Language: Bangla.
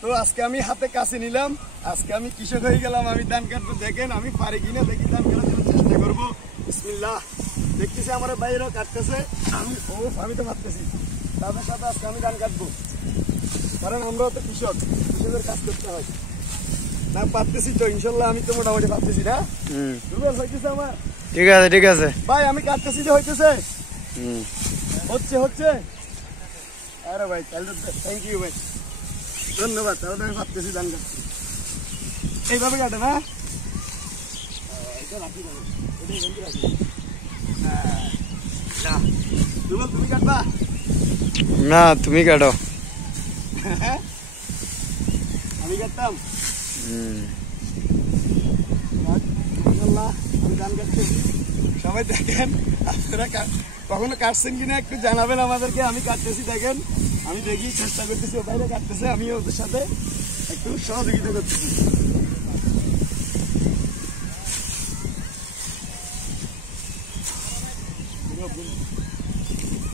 তো আজকে আমি হাতে কাছে নিলাম, আজকে আমি কৃষক হয়ে গেলাম, আমি ধান কাটবো। দেখেন আমি পারি কিনা, দেখি ধান কাটার জন্য চেষ্টা করবো। বিসমিল্লাহ। দেখতেছি আমার বাইরেও কাটতেছে, আমি তো ভাবতেছি তাদের সাথে আজকে আমি ধান কাটবো, কারণ আমরাও তো কৃষক, কৃষকের কাজ করতে হয় না। পারতেছি তো ইনশাল্লাহ, আমি তো মোটামুটি পারতেছি না। হইতেছে আমার, ঠিক আছে ঠিক আছে ভাই আমি কাটতেছি যে হইতেছে, হচ্ছে। আরে ভাই তাহলে থ্যাংক ইউ ভাই, ধন্যবাদ। তাহলে আমি ভাবতেছি ধান কাটছি এইভাবে কাটে না। তুমি কাটবা না, তুমি কাটো। আমি কাটতাম। আমি ধান কাটতেছি, সবাই দেখেন। আপনারা কখনো কাটছেন কিনা একটু জানাবেন আমাদেরকে। আমি কাটতেছি, দেখেন আমি দেখি, চেষ্টা করতেছি, ও বাইরে কাটতেছে, আমি ওদের সাথে একটু সহযোগিতা করতেছি।